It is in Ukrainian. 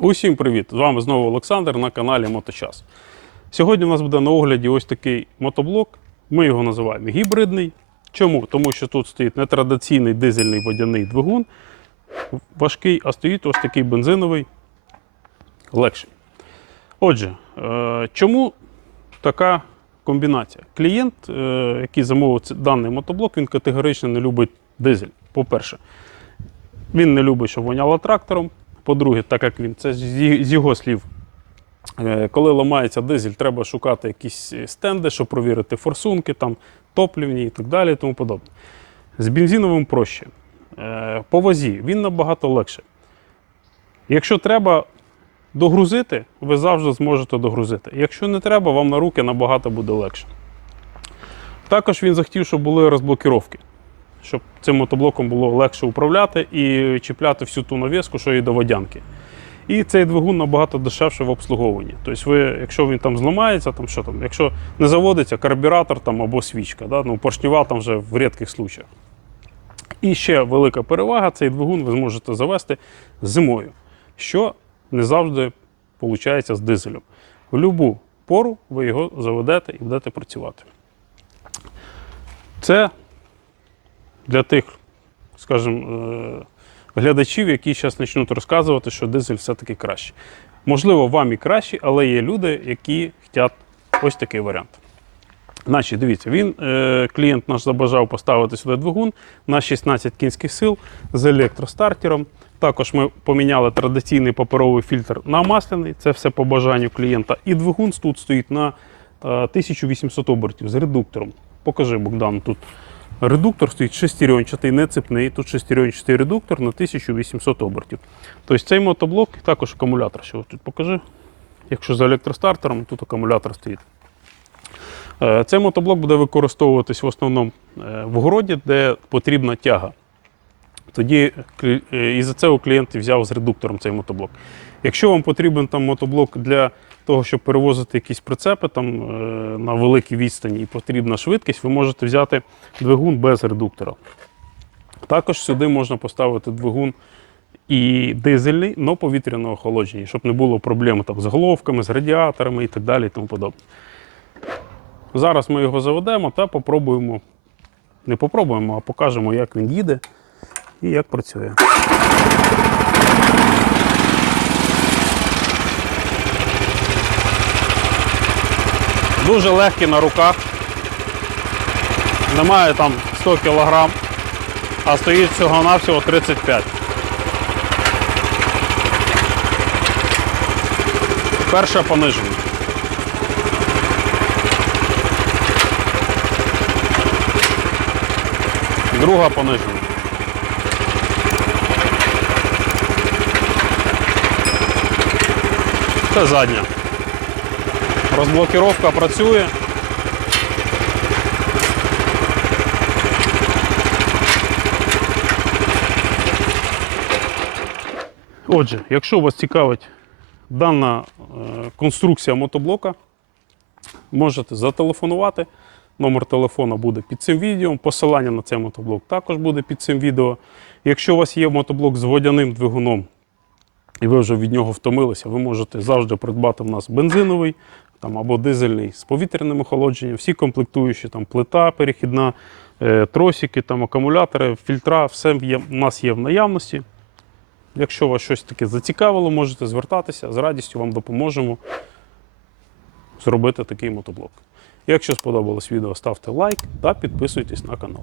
Усім привіт! З вами знову Олександр на каналі Моточас. Сьогодні у нас буде на огляді ось такий мотоблок. Ми його називаємо гібридний. Чому? Тому що тут стоїть нетрадиційний дизельний водяний двигун, важкий, а стоїть ось такий бензиновий легший. Отже, е, чому така комбінація? Клієнт, е, який замовив даний мотоблок, він категорично не любить дизель. По-перше, він не любить, щоб воняло трактором. По-друге, так як він, це з його слів, е, коли ламається дизель, треба шукати якісь стенди, щоб провірити форсунки, там, топлівні і так далі. і Тому подобне. З бензиновим проще. Е, По вазі він набагато легше. Якщо треба догрузити, ви завжди зможете догрузити. Якщо не треба, вам на руки набагато буде легше. Також він захотів, щоб були розблокіровки щоб цим мотоблоком було легше управляти і чіпляти всю ту навіску, що і до водянки. І цей двигун набагато дешевше в обслуговуванні. Тобто, ви, якщо він там зламається, там що там, якщо не заводиться карбюратор там, або свічка, да, ну, поршнева там вже в рідких случаях. І ще велика перевага, цей двигун ви зможете завести зимою, що не завжди виходить з дизелем. В будь-яку пору ви його заведете і будете працювати. Це для тих, скажімо, е, глядачів, які зараз почнуть розказувати, що дизель все-таки краще. Можливо, вам і краще, але є люди, які хочуть ось такий варіант. Значить, дивіться, він, е, клієнт наш забажав поставити сюди двигун на 16 кінських сил з електростартером. Також ми поміняли традиційний паперовий фільтр на масляний. Це все по бажанню клієнта. І двигун тут стоїть на е, 1800 обертів з редуктором. Покажи, Богдан, тут редуктор стоїть шестеренчатий, не цепний. Тут шестеренчатий редуктор на 1800 обертів. Тобто цей мотоблок, і також акумулятор, що тут покажи. Якщо за електростартером, тут акумулятор стоїть. Е, Цей мотоблок буде використовуватись в основному е, в городі, де потрібна тяга. Тоді е, із-за цього клієнт взяв з редуктором цей мотоблок. Якщо вам потрібен там мотоблок для того, щоб перевозити якісь прицепи там, е, на великій відстані і потрібна швидкість, ви можете взяти двигун без редуктора. Також сюди можна поставити двигун і дизельний, але повітряного охолодження, щоб не було проблем там, з головками, з радіаторами і так далі. І тому подобне. Зараз ми його заведемо та попробуємо. Не попробуємо, а покажемо, як він їде і як працює. Дуже легкий на руках. Немає там 100 кг, а стоїть всього-навсього 35. Перше пониження. Друга пониження. Це задня. Розблокіровка працює. Отже, якщо вас цікавить дана е, конструкція мотоблока, можете зателефонувати. Номер телефона буде під цим відео. Посилання на цей мотоблок також буде під цим відео. Якщо у вас є мотоблок з водяним двигуном, і ви вже від нього втомилися, ви можете завжди придбати в нас бензиновий там, або дизельний з повітряним охолодженням, всі комплектуючі, там, плита перехідна, е, тросики, там, акумулятори, фільтра, все є, у нас є в наявності. Якщо вас щось таке зацікавило, можете звертатися, з радістю вам допоможемо зробити такий мотоблок. Якщо сподобалось відео, ставте лайк та підписуйтесь на канал.